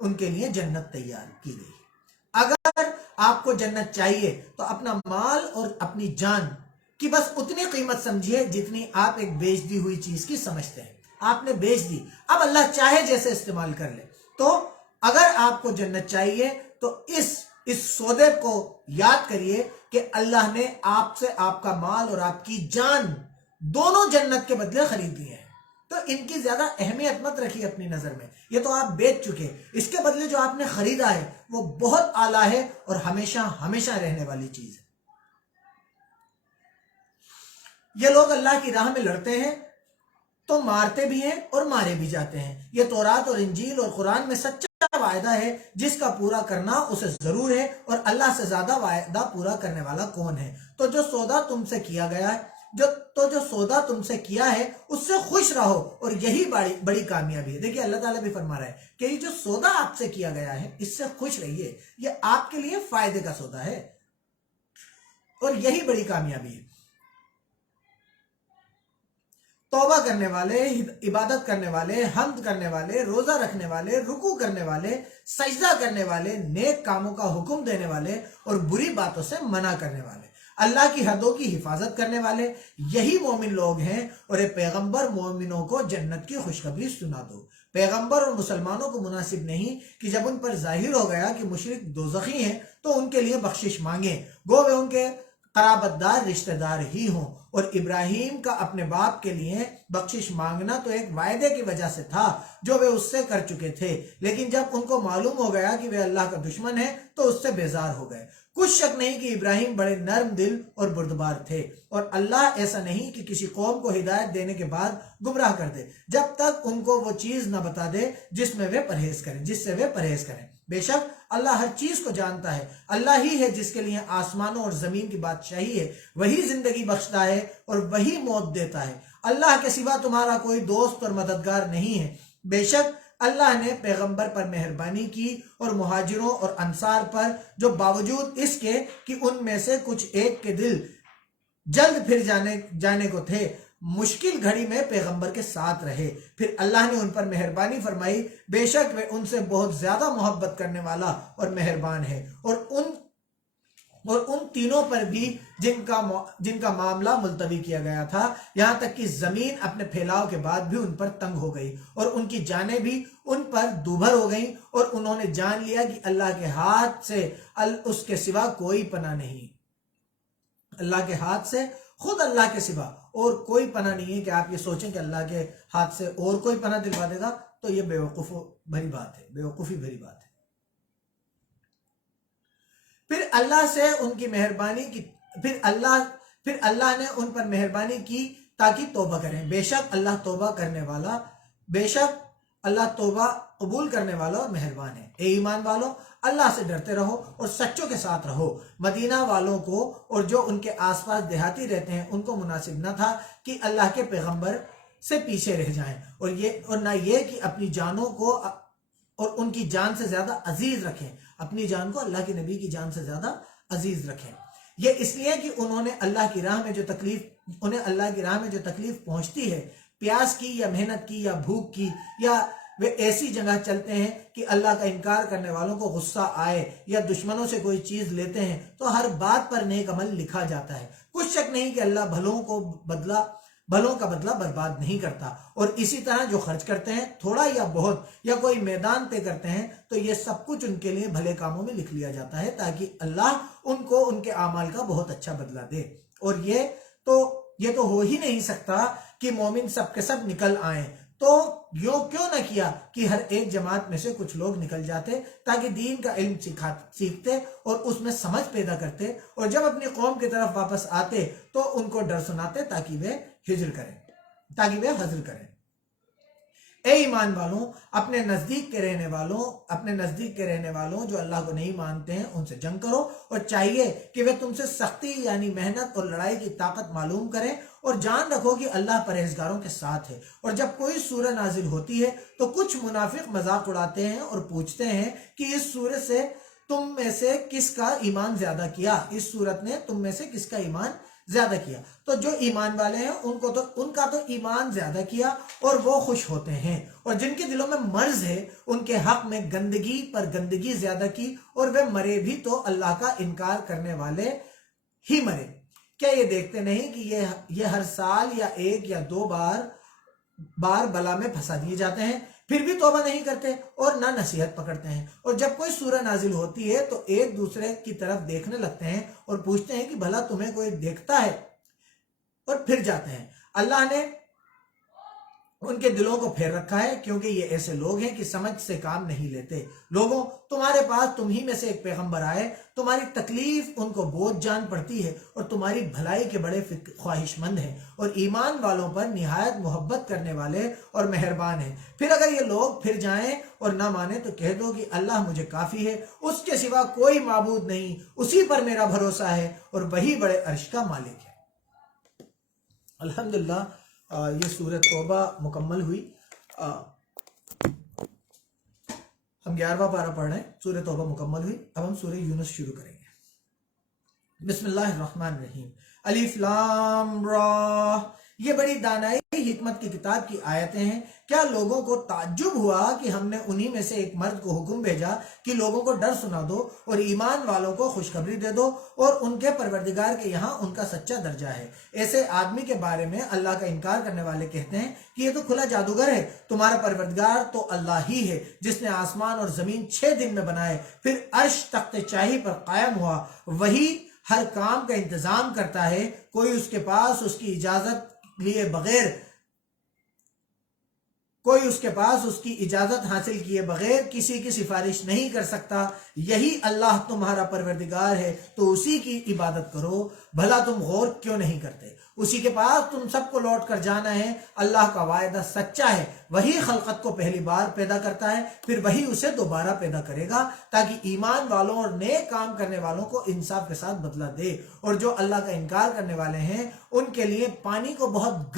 ان کے لیے جنت تیار کی گئی ہے۔ اگر آپ کو جنت چاہیے تو اپنا مال اور اپنی جان کی بس اتنی قیمت سمجھیے جتنی آپ ایک بیچ دی ہوئی چیز کی سمجھتے ہیں۔ آپ نے بیچ دی، اب اللہ چاہے جیسے استعمال کر لے۔ تو اگر آپ کو جنت چاہیے تو اس سودے کو یاد کریے کہ اللہ نے آپ سے آپ کا مال اور آپ کی جان دونوں جنت کے بدلے خرید لیے ہیں۔ تو ان کی زیادہ اہمیت مت رکھیے اپنی نظر میں، یہ تو آپ بیچ چکے، اس کے بدلے جو آپ نے خریدا ہے وہ بہت اعلیٰ ہے اور ہمیشہ ہمیشہ رہنے والی چیز ہے۔ یہ لوگ اللہ کی راہ میں لڑتے ہیں تو مارتے بھی ہیں اور مارے بھی جاتے ہیں۔ یہ تورات اور انجیل اور قرآن میں سچا وعدہ ہے جس کا پورا کرنا اسے ضرور ہے، اور اللہ سے زیادہ وعدہ پورا کرنے والا کون ہے؟ تو جو سودا تم سے کیا گیا ہے جو سودا تم سے کیا ہے اس سے خوش رہو، اور یہی بڑی کامیابی ہے۔ دیکھیے اللہ تعالیٰ بھی فرما رہا ہے کہ یہ جو سودا آپ سے کیا گیا ہے اس سے خوش رہیے، یہ آپ کے لیے فائدے کا سودا ہے اور یہی بڑی کامیابی ہے۔ توبہ کرنے والے، عبادت کرنے والے، حمد کرنے والے، روزہ رکھنے والے، رکوع کرنے والے، سجدہ کرنے والے، نیک کاموں کا حکم دینے والے اور بری باتوں سے منع کرنے والے، اللہ کی حدوں کی حفاظت کرنے والے، یہی مومن لوگ ہیں۔ اور اے پیغمبر، مومنوں کو جنت کی خوشخبری سنا دو۔ پیغمبر اور مسلمانوں کو مناسب نہیں کہ جب ان پر ظاہر ہو گیا کہ مشرک دوزخی ہیں تو ان کے لیے بخشش مانگیں، گو وہ ان کے قرابت دار رشتہ دار ہی ہوں۔ اور ابراہیم کا اپنے باپ کے لیے بخشش مانگنا تو ایک وعدے کی وجہ سے تھا جو وہ اس سے کر چکے تھے، لیکن جب ان کو معلوم ہو گیا کہ وہ اللہ کا دشمن ہے تو اس سے بیزار ہو گئے۔ کچھ شک نہیں کہ ابراہیم بڑے نرم دل اور بردبار تھے، اور اللہ ایسا نہیں کہ کسی قوم کو ہدایت دینے کے بعد گمراہ کر دے جب تک ان کو وہ چیز نہ بتا دے جس سے وہ پرہیز کریں۔ بے شک اللہ ہر چیز کو جانتا ہے۔ اللہ ہی ہے جس کے لیے آسمانوں اور زمین کی بادشاہی ہے، وہی زندگی بخشتا ہے اور وہی موت دیتا ہے۔ اللہ کے سوا تمہارا کوئی دوست اور مددگار نہیں ہے۔ بے شک اللہ نے پیغمبر پر مہربانی کی اور مہاجروں اور انصار پر، جو باوجود اس کے کہ ان میں سے کچھ ایک کے دل جلد پھر جانے کو تھے، مشکل گھڑی میں پیغمبر کے ساتھ رہے۔ پھر اللہ نے ان پر مہربانی فرمائی، بے شک وہ ان سے بہت زیادہ محبت کرنے والا اور مہربان ہے۔ اور ان تینوں پر بھی جن کا معاملہ ملتوی کیا گیا تھا، یہاں تک کہ زمین اپنے پھیلاؤ کے بعد بھی ان پر تنگ ہو گئی اور ان کی جانیں بھی ان پر دوبھر ہو گئیں، اور انہوں نے جان لیا کہ اللہ کے ہاتھ سے اس کے سوا کوئی پناہ نہیں، اللہ کے ہاتھ سے خود اللہ کے سوا اور کوئی پناہ نہیں ہے۔ کہ آپ یہ سوچیں کہ اللہ کے ہاتھ سے اور کوئی پناہ دلوا دے گا تو یہ بیوقوفی بھری بات ہے۔ پھر اللہ نے ان پر مہربانی کی تاکہ توبہ کریں۔ بے شک اللہ توبہ قبول کرنے والا اور مہربان ہے۔ اے ایمان والو، اللہ سے ڈرتے رہو اور سچوں کے ساتھ رہو۔ مدینہ والوں کو اور جو ان کے آس پاس دیہاتی رہتے ہیں ان کو مناسب نہ تھا کہ اللہ کے پیغمبر سے پیچھے رہ جائیں، اور نہ یہ کہ اپنی جانوں کو اور ان کی جان سے زیادہ عزیز رکھیں، اپنی جان کو اللہ کے نبی کی جان سے زیادہ عزیز رکھیں۔ یہ اس لیے کہ انہیں اللہ کی راہ میں جو تکلیف پہنچتی ہے، پیاس کی یا محنت کی یا بھوک کی، یا وہ ایسی جگہ چلتے ہیں کہ اللہ کا انکار کرنے والوں کو غصہ آئے، یا دشمنوں سے کوئی چیز لیتے ہیں تو ہر بات پر نیک عمل لکھا جاتا ہے۔ کچھ شک نہیں کہ اللہ بھلوں کا بدلہ برباد نہیں کرتا۔ اور اسی طرح جو خرچ کرتے ہیں تھوڑا یا بہت، یا کوئی میدان طے کرتے ہیں، تو یہ سب کچھ ان کے لیے بھلے کاموں میں لکھ لیا جاتا ہے تاکہ اللہ ان کو ان کے اعمال کا بہت اچھا بدلہ دے۔ اور یہ تو ہو ہی نہیں سکتا کہ مومن سب کے سب نکل آئیں، تو یوں کیوں نہ کیا کہ ہر ایک جماعت میں سے کچھ لوگ نکل جاتے تاکہ دین کا علم سیکھتے اور اس میں سمجھ پیدا کرتے، اور جب اپنی قوم کی طرف واپس آتے تو ان کو ڈر سناتے تاکہ وہ حضر کریں۔ اے ایمان والوں، اپنے نزدیک کے رہنے والوں جو اللہ کو نہیں مانتے ہیں ان سے جنگ کرو، اور چاہیے کہ وہ تم سے سختی یعنی محنت اور لڑائی کی طاقت معلوم کریں، اور جان رکھو کہ اللہ پرہیزگاروں کے ساتھ ہے۔ اور جب کوئی سورہ نازل ہوتی ہے تو کچھ منافق مذاق اڑاتے ہیں اور پوچھتے ہیں کہ اس سورت نے تم میں سے کس کا ایمان زیادہ کیا؟ زیادہ کیا. تو جو ایمان والے ہیں ان کا تو ایمان زیادہ کیا اور وہ خوش ہوتے ہیں, اور جن کے دلوں میں مرض ہے ان کے حق میں گندگی پر گندگی زیادہ کی, اور وہ مرے بھی تو اللہ کا انکار کرنے والے ہی مرے. کیا یہ دیکھتے نہیں کہ یہ ہر سال یا ایک یا دو بار بلا میں پھنسا دیے جاتے ہیں, پھر بھی توبہ نہیں کرتے اور نہ نصیحت پکڑتے ہیں. اور جب کوئی سورہ نازل ہوتی ہے تو ایک دوسرے کی طرف دیکھنے لگتے ہیں اور پوچھتے ہیں کہ بھلا تمہیں کوئی دیکھتا ہے, اور پھر جاتے ہیں. اللہ نے ان کے دلوں کو پھیر رکھا ہے, کیونکہ یہ ایسے لوگ ہیں کہ سمجھ سے کام نہیں لیتے. لوگوں, تمہارے پاس تم ہی میں سے ایک پیغمبر آئے, تمہاری تکلیف ان کو بوجھ جان پڑتی ہے اور تمہاری بھلائی کے بڑے خواہش مند ہیں, اور ایمان والوں پر نہایت محبت کرنے والے اور مہربان ہیں. پھر اگر یہ لوگ پھر جائیں اور نہ مانے تو کہہ دو کہ اللہ مجھے کافی ہے, اس کے سوا کوئی معبود نہیں, اسی پر میرا بھروسہ ہے اور وہی بڑے عرش کا مالک ہے. الحمدللہ یہ سورہ توبہ مکمل ہوئی. ہم 11واں پارہ پڑھ رہے ہیں, سورہ توبہ مکمل ہوئی. اب ہم سورہ یونس شروع کریں گے. بسم اللہ الرحمن الرحیم. الف لام را. یہ بڑی دانائی حکمت کی کتاب کی آیتیں ہیں. کیا لوگوں کو تعجب ہوا کہ ہم نے انہی میں سے ایک مرد کو حکم بھیجا کہ لوگوں کو ڈر سنا دو اور ایمان والوں کو خوشخبری دے دو, اور ان کے پروردگار کے یہاں ان کا سچا درجہ ہے. ایسے آدمی کے بارے میں اللہ کا انکار کرنے والے کہتے ہیں کہ یہ تو کھلا جادوگر ہے. تمہارا پروردگار تو اللہ ہی ہے جس نے آسمان اور زمین 6 دن میں بنائے, پھر عرش تخت چاہی پر قائم ہوا. وہی ہر کام کا انتظام کرتا ہے. کوئی اس کے پاس اس کی اجازت حاصل کیے بغیر کسی کی سفارش نہیں کر سکتا. یہی اللہ تمہارا پروردگار ہے, تو اسی کی عبادت کرو. بھلا تم غور کیوں نہیں کرتے؟ اسی کے پاس تم سب کو لوٹ کر جانا ہے. اللہ کا وعدہ سچا ہے. وہی خلقت کو پہلی بار پیدا کرتا ہے, پھر وہی اسے دوبارہ پیدا کرے گا, تاکہ ایمان والوں اور نیک کام کرنے والوں کو انصاف کے ساتھ بدلہ دے. اور جو اللہ کا انکار کرنے والے ہیں ان کے لیے پینے کو بہت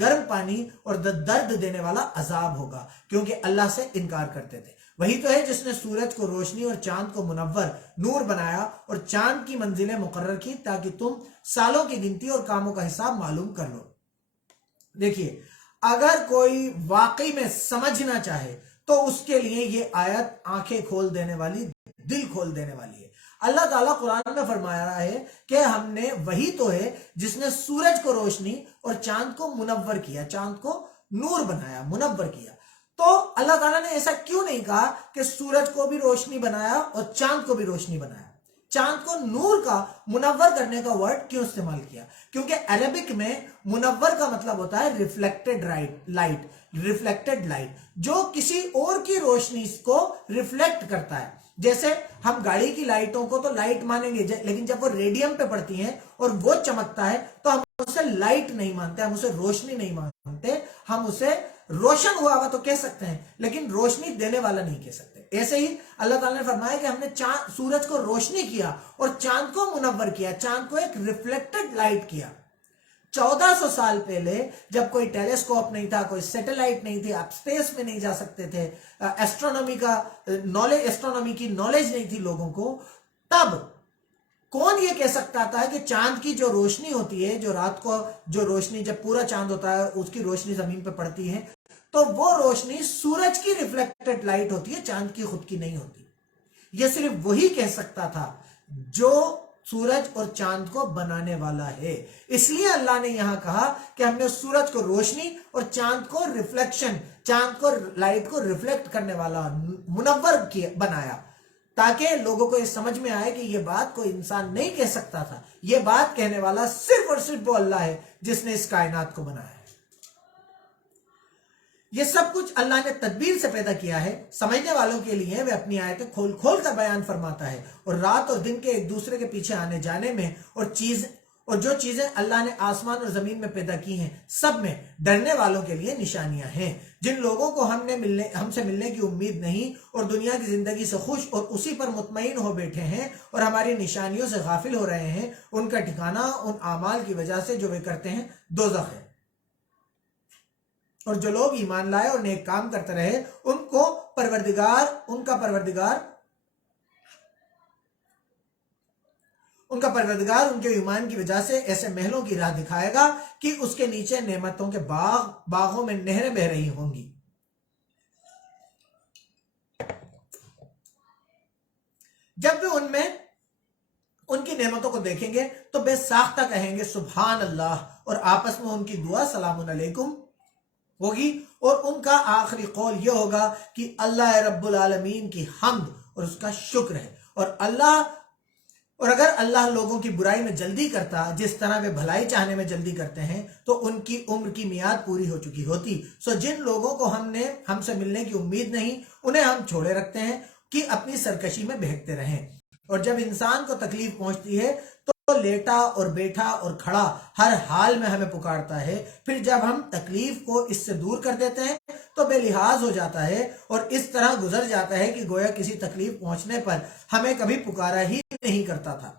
گرم پانی اور درد دینے والا عذاب ہوگا, کیونکہ اللہ سے انکار کرتے تھے. وہی تو ہے جس نے سورج کو روشنی اور چاند کو منور نور بنایا, اور چاند کی منزلیں مقرر کی تاکہ تم سالوں کی گنتی اور کاموں کا حساب معلوم کر لو. دیکھیے, اگر کوئی واقعی میں سمجھنا چاہے تو اس کے لیے یہ آیت آنکھیں کھول دینے والی, دل کھول دینے والی ہے. اللہ تعالیٰ قرآن میں فرما رہا ہے کہ ہم نے, وہی تو ہے جس نے سورج کو روشنی اور چاند کو منور کیا, چاند کو نور بنایا, منور کیا. تو اللہ تعالیٰ نے ایسا کیوں نہیں کہا کہ سورج کو بھی روشنی بنایا اور چاند کو بھی روشنی بنایا؟ چاند کو نور کا, منور کرنے کا ورڈ کیوں استعمال کیا؟ کیونکہ عربک میں منور کا مطلب ہوتا ہے ریفلیکٹڈ لائٹ, ریفلیکٹڈ لائٹ, جو کسی اور کی روشنی کو ریفلیکٹ کرتا ہے. جیسے ہم گاڑی کی لائٹوں کو تو لائٹ مانیں گے, لیکن جب وہ ریڈیم پہ پڑتی ہیں اور وہ چمکتا ہے تو ہم اسے لائٹ نہیں مانتے, ہم اسے روشنی نہیں مانتے. ہم اسے روشن ہوا تو کہہ سکتے ہیں, لیکن روشنی دینے والا نہیں کہہ سکتے. ایسے ہی اللہ تعالیٰ نے فرمایا کہ ہم نے سورج کو روشنی کیا اور چاند کو منور کیا, چاند کو ایک ریفلیکٹڈ لائٹ کیا. 1400 سال پہلے جب کوئی ٹیلیسکوپ نہیں تھا, کوئی سیٹلائٹ نہیں تھی, آپ سپیس میں نہیں جا سکتے تھے, ایسٹرونومی کی نالج نہیں تھی لوگوں کو, تب کون یہ کہہ سکتا تھا کہ چاند کی جو روشنی ہوتی ہے, جو رات کو جو روشنی, جب پورا چاند ہوتا ہے اس کی روشنی زمین پہ پڑتی ہے, تو وہ روشنی سورج کی ریفلیکٹڈ لائٹ ہوتی ہے, چاند کی خود کی نہیں ہوتی. یہ صرف وہی کہہ سکتا تھا جو سورج اور چاند کو بنانے والا ہے. اس لیے اللہ نے یہاں کہا کہ ہم نے سورج کو روشنی اور چاند کو ریفلیکشن, چاند کو لائٹ کو ریفلیکٹ کرنے والا, منور بنایا, تاکہ لوگوں کو یہ سمجھ میں آئے کہ یہ بات کوئی انسان نہیں کہہ سکتا تھا. یہ بات کہنے والا صرف اور صرف وہ اللہ ہے جس نے اس کائنات کو بنایا ہے. یہ سب کچھ اللہ نے تدبیر سے پیدا کیا ہے. سمجھنے والوں کے لیے وہ اپنی آیتیں کھول کھول کر بیان فرماتا ہے, اور رات اور دن کے ایک دوسرے کے پیچھے آنے جانے میں اور جو چیزیں اللہ نے آسمان اور زمین میں پیدا کی ہیں, سب میں ڈرنے والوں کے لیے نشانیاں ہیں. جن لوگوں کو ہم سے ملنے کی امید نہیں اور دنیا کی زندگی سے خوش اور اسی پر مطمئن ہو بیٹھے ہیں اور ہماری نشانیوں سے غافل ہو رہے ہیں, ان کا ٹھکانہ ان اعمال کی وجہ سے جو وہ کرتے ہیں دوزخ ہے. اور جو لوگ ایمان لائے اور نیک کام کرتے رہے ان کا پروردگار ان کا پروردگار ان کے ایمان کی وجہ سے ایسے محلوں کی راہ دکھائے گا کہ اس کے نیچے نعمتوں کے باغوں میں نہریں بہ رہی ہوں گی۔ جب بھی ان میں ان کی نعمتوں کو دیکھیں گے تو بے ساختہ کہیں گے سبحان اللہ، اور آپس میں ان کی دعا سلام علیکم ہوگی، اور ان کا آخری قول یہ ہوگا کہ اللہ رب العالمین کی حمد اور اس کا شکر ہے۔ اور اگر اللہ لوگوں کی برائی میں جلدی کرتا جس طرح وہ بھلائی چاہنے میں جلدی کرتے ہیں تو ان کی عمر کی میعاد پوری ہو چکی ہوتی۔ سو جن لوگوں کو ہم سے ملنے کی امید نہیں، انہیں ہم چھوڑے رکھتے ہیں کہ اپنی سرکشی میں بہکتے رہیں۔ اور جب انسان کو تکلیف پہنچتی ہے تو لیٹا اور بیٹھا اور کھڑا ہر حال میں ہمیں پکارتا ہے، پھر جب ہم تکلیف کو اس سے دور کر دیتے ہیں تو بے لحاظ ہو جاتا ہے اور اس طرح گزر جاتا ہے کہ گویا کسی تکلیف پہنچنے پر ہمیں کبھی پکارا ہی نہیں کرتا تھا۔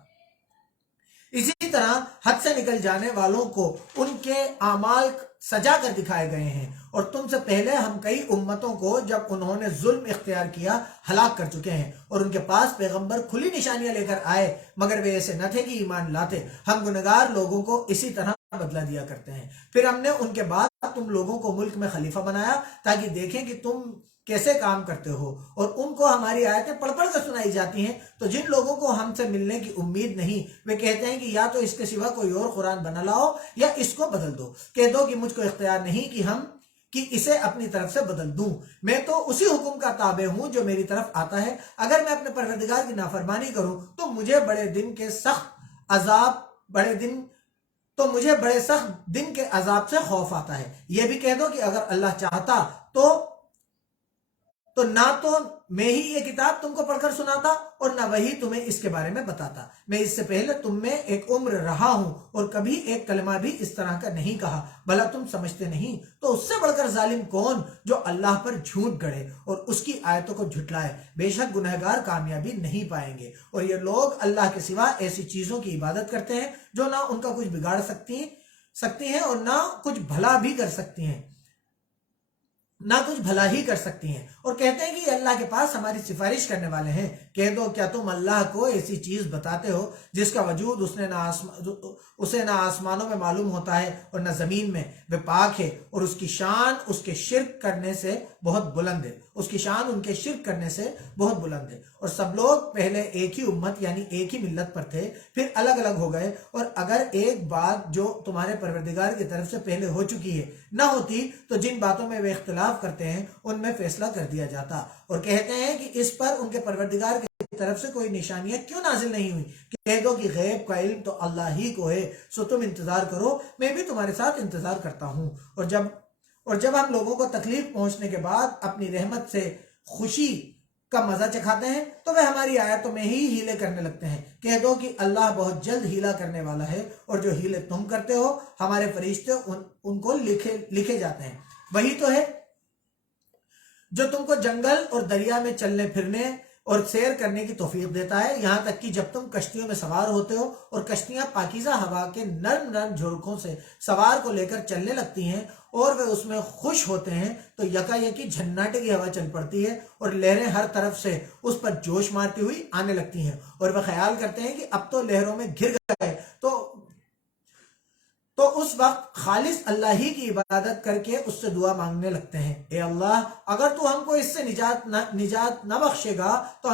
اسی طرح حد سے نکل جانے والوں کو ان کے اعمال سجا کر دکھائے گئے ہیں، اور تم سے پہلے ہم کئی امتوں کو جب انہوں نے ظلم اختیار کیا ہلاک کر چکے ہیں، اور ان کے پاس پیغمبر کھلی نشانیاں لے کر آئے مگر وہ ایسے نہ تھے کہ ایمان لاتے۔ ہم گنہگار لوگوں کو اسی طرح بدلہ دیا کرتے ہیں۔ پھر ہم نے ان کے بعد تم لوگوں کو ملک میں خلیفہ بنایا تاکہ دیکھیں کہ تم کیسے کام کرتے ہو، اور ان کو ہماری آیتیں پڑھ پڑھ کر سنائی جاتی ہیں تو جن لوگوں کو ہم سے ملنے کی امید نہیں وہ کہتے ہیں کہ یا تو اس کے سوا کوئی اور قرآن بنا لاؤ یا اس کو بدل دو۔ کہہ دو کہ مجھ کو اختیار نہیں کہ اسے اپنی طرف سے بدل دوں، میں تو اسی حکم کا تابع ہوں جو میری طرف آتا ہے۔ اگر میں اپنے پروردگار کی نافرمانی کروں تو مجھے بڑے سخت دن کے عذاب سے خوف آتا ہے۔ یہ بھی کہہ دو کہ اگر اللہ چاہتا تو نہ تو میں ہی یہ کتاب تم کو پڑھ کر سناتا اور نہ وہی تمہیں اس کے بارے میں بتاتا۔ میں اس سے پہلے تم میں ایک عمر رہا ہوں اور کبھی ایک کلمہ بھی اس طرح کا نہیں کہا، بھلا تم سمجھتے نہیں؟ تو اس سے بڑھ کر ظالم کون جو اللہ پر جھوٹ گڑے اور اس کی آیتوں کو جھٹلائے؟ بے شک گنہگار کامیابی نہیں پائیں گے۔ اور یہ لوگ اللہ کے سوا ایسی چیزوں کی عبادت کرتے ہیں جو نہ ان کا کچھ بگاڑ سکتی ہیں اور نہ کچھ بھلا بھی کر سکتی ہیں، نہ کچھ بھلا ہی کر سکتی ہیں، اور کہتے ہیں کہ یہ اللہ کے پاس ہماری سفارش کرنے والے ہیں۔ کہہ دو کیا تم اللہ کو ایسی چیز بتاتے ہو جس کا وجود اسے نہ آسمانوں میں معلوم ہوتا ہے اور نہ زمین میں؟ وہ پاک ہے اور اس کی شان اس کے شرک کرنے سے بہت بلند ہے، اس کی شان ان کے شرک کرنے سے بہت بلند ہے۔ اور سب لوگ پہلے ایک ہی امت یعنی ایک ہی ملت پر تھے، پھر الگ الگ ہو گئے، اور اگر ایک بات جو تمہارے پروردگار کی طرف سے پہلے ہو چکی ہے نہ ہوتی تو جن باتوں میں وہ اختلاف کرتے ہیں ان میں فیصلہ کر دیا جاتا۔ اور کہتے ہیں کہ اس پر ان کے پروردگار کی طرف سے کوئی نشانیاں کیوں نازل نہیں ہوئی؟ کہہ دو کہ غیب کا علم تو اللہ ہی کو ہے، سو تم انتظار کرو، میں بھی تمہارے ساتھ انتظار کرتا ہوں۔ اور جب ہم لوگوں کو تکلیف پہنچنے کے بعد اپنی رحمت سے خوشی کا مزہ چکھاتے ہیں تو وہ ہماری آیتوں میں ہی ہیلے کرنے لگتے ہیں۔ کہہ دو کہ اللہ بہت جلد ہیلا کرنے والا ہے، اور جو ہیلے تم کرتے ہو ہمارے فرشتے ان کو لکھے جاتے ہیں۔ وہی تو ہے جو تم کو جنگل اور دریا میں چلنے پھرنے اور سیر کرنے کی توفیق دیتا ہے، یہاں تک کہ جب تم کشتیوں میں سوار ہوتے ہو اور کشتیاں پاکیزہ ہوا کے نرم نرم جھڑکوں سے سوار کو لے کر چلنے لگتی ہیں اور وہ اس میں خوش ہوتے ہیں تو یکا یکی جھناٹے کی ہوا چل پڑتی ہے اور لہریں ہر طرف سے اس پر جوش مارتی ہوئی آنے لگتی ہیں، اور وہ خیال کرتے ہیں کہ اب تو لہروں میں گر گئے تو اس وقت خالص اللہ ہی کی عبادت کر کے اس سے دعا مانگنے لگتے ہیں، اے اللہ اگر تو ہم کو اس سے نجات نہ بخشے گا تو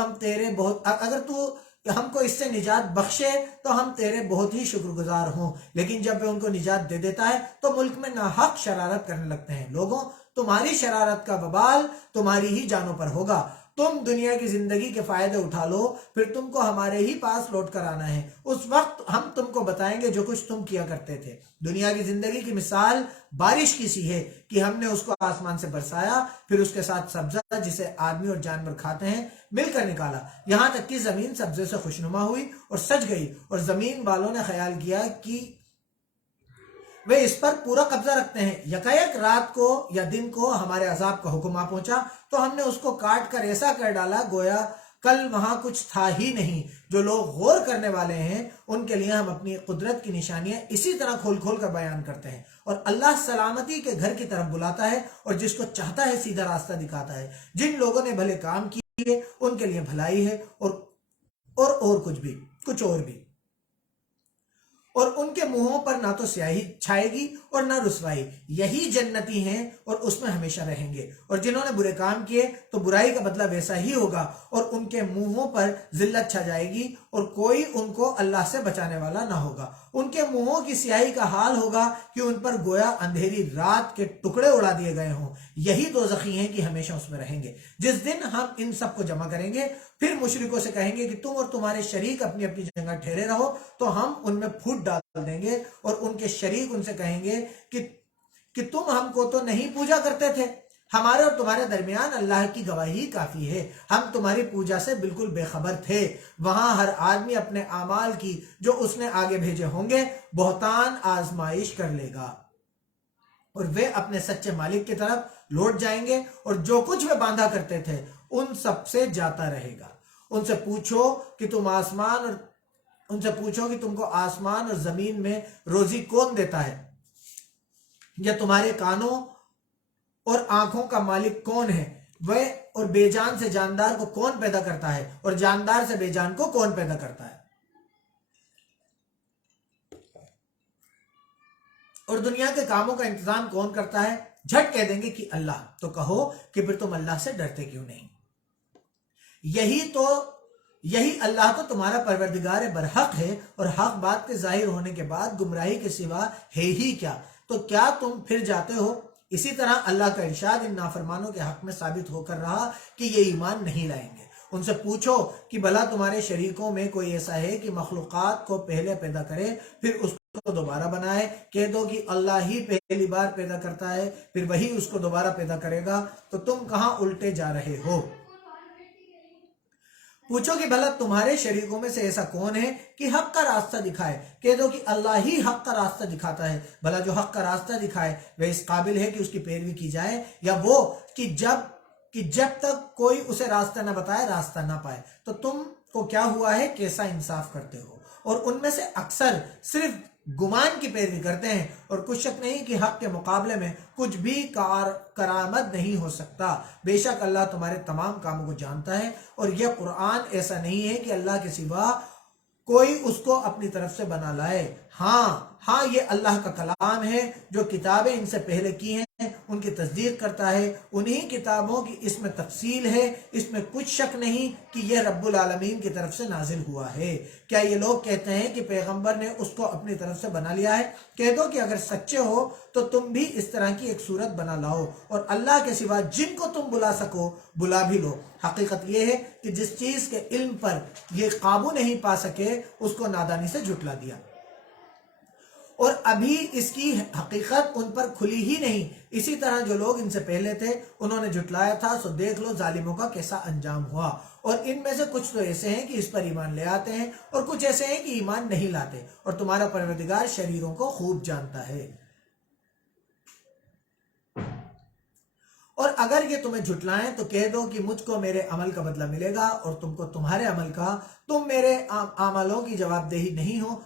اگر تو ہم کو اس سے نجات بخشے تو ہم تیرے بہت ہی شکر گزار ہوں۔ لیکن جب وہ ان کو نجات دے دیتا ہے تو ملک میں ناحق شرارت کرنے لگتے ہیں۔ لوگوں تمہاری شرارت کا وبال تمہاری ہی جانوں پر ہوگا۔ تم دنیا کی زندگی کے فائدے اٹھا لو، پھر تم کو ہمارے ہی پاس لوٹ کر آنا ہے، اس وقت ہم تم کو بتائیں گے جو کچھ تم کیا کرتے تھے۔ دنیا کی زندگی کی مثال بارش کی سی ہے کہ ہم نے اس کو آسمان سے برسایا، پھر اس کے ساتھ سبزہ جسے آدمی اور جانور کھاتے ہیں مل کر نکالا، یہاں تک کہ زمین سبزے سے خوشنما ہوئی اور سج گئی، اور زمین والوں نے خیال کیا کہ وہ اس پر پورا قبضہ رکھتے ہیں۔ یکایک رات کو یا دن کو ہمارے عذاب کا حکم آ پہنچا تو ہم نے اس کو کاٹ کر ایسا کر ڈالا گویا کل وہاں کچھ تھا ہی نہیں۔ جو لوگ غور کرنے والے ہیں ان کے لیے ہم اپنی قدرت کی نشانیاں اسی طرح کھول کھول کر بیان کرتے ہیں، اور اللہ سلامتی کے گھر کی طرف بلاتا ہے اور جس کو چاہتا ہے سیدھا راستہ دکھاتا ہے۔ جن لوگوں نے بھلے کام کیے ان کے لیے بھلائی ہے اور کچھ اور بھی۔ اور ان کے منہوں پر نہ تو سیاہی چھائے گی اور نہ رسوائی، یہی جنتی ہیں اور اس میں ہمیشہ رہیں گے، اور جنہوں نے برے کام کیے تو برائی کا بدلہ ویسا ہی ہوگا، اور ان کے منہوں پر ذلت چھا جائے گی اور کوئی ان کو اللہ سے بچانے والا نہ ہوگا۔ ان کے منہوں کی سیاہی کا حال ہوگا کہ ان پر گویا اندھیری رات کے ٹکڑے اڑا دیے گئے ہوں، یہی دوزخی ہیں کہ ہمیشہ اس میں رہیں گے۔ جس دن ہم ان سب کو جمع کریں گے، پھر مشرکوں سے کہیں گے کہ تم اور تمہارے شریک اپنی اپنی جگہ ٹھہرے رہو، تو ہم ان میں پھوٹ ڈال دیں گے، اور ان کے شریک ان سے کہیں گے کہ تم ہم کو تو نہیں پوجا کرتے تھے، ہمارے اور تمہارے درمیان اللہ کی گواہی کافی ہے، ہم تمہاری پوجا سے بالکل بے خبر تھے۔ وہاں ہر آدمی اپنے اعمال کی جو اس نے آگے بھیجے ہوں گے بہتان آزمائش کر لے گا، اور وہ اپنے سچے مالک کی طرف لوٹ جائیں گے، اور جو کچھ وہ باندھا کرتے تھے ان سب سے جاتا رہے گا۔ ان سے پوچھو کہ تم کو آسمان اور زمین میں روزی کون دیتا ہے، یا تمہارے کانوں اور آنکھوں کا مالک کون ہے، وہ اور بے جان سے جاندار کو کون پیدا کرتا ہے، اور جاندار سے بے جان کو کون پیدا کرتا ہے، اور دنیا کے کاموں کا انتظام کون کرتا ہے؟ جھٹ کہہ دیں گے کہ اللہ۔ تو کہو کہ پھر تم اللہ سے ڈرتے کیوں نہیں؟ یہی اللہ تو تمہارا پروردگار برحق ہے، اور حق بات کے ظاہر ہونے کے بعد گمراہی کے سوا ہے ہی کیا؟ تو کیا تم پھر جاتے ہو؟ اسی طرح اللہ کا ارشاد ان نافرمانوں کے حق میں ثابت ہو کر رہا کہ یہ ایمان نہیں لائیں گے۔ ان سے پوچھو کہ بھلا تمہارے شریکوں میں کوئی ایسا ہے کہ مخلوقات کو پہلے پیدا کرے پھر اس کو دوبارہ بنائے؟ کہہ دو کہ اللہ ہی پہلی بار پیدا کرتا ہے پھر وہی اس کو دوبارہ پیدا کرے گا، تو تم کہاں الٹے جا رہے ہو؟ پوچھو کہ بھلا تمہارے شریکوں میں سے ایسا کون ہے کہ حق کا راستہ دکھائے؟ کہہ دو کہ اللہ ہی حق کا راستہ دکھاتا ہے۔ بھلا جو حق کا راستہ دکھائے وہ اس قابل ہے کہ اس کی پیروی کی جائے، یا وہ کہ جب تک کوئی اسے راستہ نہ بتائے راستہ نہ پائے؟ تو تم کو کیا ہوا ہے، کیسا انصاف کرتے ہو؟ اور ان میں سے اکثر صرف گمان کی پیروی کرتے ہیں، اور کچھ شک نہیں کہ حق کے مقابلے میں کچھ بھی کرامت نہیں ہو سکتا۔ بے شک اللہ تمہارے تمام کاموں کو جانتا ہے، اور یہ قرآن ایسا نہیں ہے کہ اللہ کے سوا کوئی اس کو اپنی طرف سے بنا لائے۔ ہاں یہ اللہ کا کلام ہے، جو کتابیں ان سے پہلے کی ہیں ان کی تصدیق کرتا ہے، انہی کتابوں کی اس میں تفصیل ہے، اس میں کچھ شک نہیں کہ یہ رب العالمین کی طرف سے نازل ہوا ہے۔ کیا یہ لوگ کہتے ہیں کہ پیغمبر نے اس کو اپنی طرف سے بنا لیا ہے؟ کہہ دو کہ اگر سچے ہو تو تم بھی اس طرح کی ایک صورت بنا لاؤ، اور اللہ کے سوا جن کو تم بلا سکو بلا بھی لو۔ حقیقت یہ ہے کہ جس چیز کے علم پر یہ قابو نہیں پا سکے اس کو نادانی سے جھٹلا دیا، اور ابھی اس کی حقیقت ان پر کھلی ہی نہیں۔ اسی طرح جو لوگ ان سے پہلے تھے انہوں نے جھٹلایا تھا، سو دیکھ لو ظالموں کا کیسا انجام ہوا۔ اور ان میں سے کچھ تو ایسے ہیں کہ اس پر ایمان لے آتے ہیں، اور کچھ ایسے ہیں کہ ایمان نہیں لاتے، اور تمہارا پروردگار شریروں کو خوب جانتا ہے۔ اور اگر یہ تمہیں جھٹلائیں تو کہہ دو کہ مجھ کو میرے عمل کا بدلہ ملے گا، اور تم کو تمہارے عمل کا، تم میرے عملوں کی جواب دہی نہیں ہو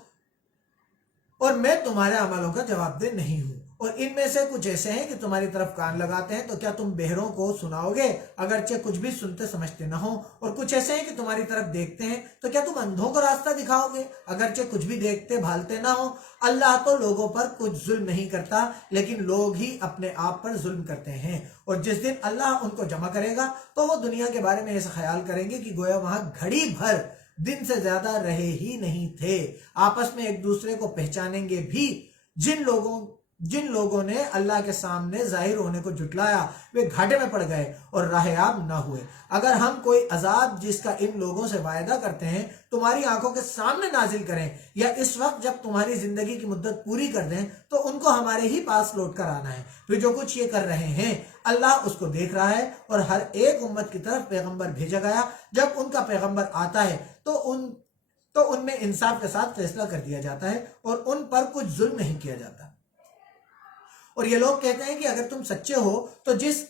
اور میں تمہارے عملوں کا جواب دہ نہیں ہوں۔ اور ان میں سے کچھ ایسے ہیں کہ تمہاری طرف کان لگاتے ہیں، تو کیا تم بہروں کو سناؤ گے اگرچہ کچھ بھی سنتے سمجھتے نہ ہو؟ اور کچھ ایسے ہیں کہ تمہاری طرف دیکھتے ہیں، تو کیا تم اندھوں کو راستہ دکھاؤ گے اگرچہ کچھ بھی دیکھتے بھالتے نہ ہو؟ اللہ تو لوگوں پر کچھ ظلم نہیں کرتا، لیکن لوگ ہی اپنے آپ پر ظلم کرتے ہیں۔ اور جس دن اللہ ان کو جمع کرے گا تو وہ دنیا کے بارے میں ایسا خیال کریں گے کہ گویا وہاں گھڑی بھر دن سے زیادہ رہے ہی نہیں تھے۔ آپس میں ایک دوسرے کو پہچانیں گے بھی۔ جن لوگوں نے اللہ کے سامنے ظاہر ہونے کو جھٹلایا وہ گھاٹے میں پڑ گئے اور راہیاب نہ ہوئے۔ اگر ہم کوئی عذاب جس کا ان لوگوں سے وعدہ کرتے ہیں تمہاری آنکھوں کے سامنے نازل کریں، یا اس وقت جب تمہاری زندگی کی مدت پوری کر دیں، تو ان کو ہمارے ہی پاس لوٹ کر آنا ہے۔ پھر جو کچھ یہ کر رہے ہیں اللہ اس کو دیکھ رہا ہے، اور ہر ایک امت کی طرف پیغمبر بھیجا گیا، جب ان کا پیغمبر آتا ہے تو ان میں انصاف کے ساتھ فیصلہ کر دیا جاتا ہے، اور ان پر کچھ ظلم نہیں کیا جاتا۔ اور یہ لوگ کہتے ہیں کہ اگر تم سچے ہو تو جس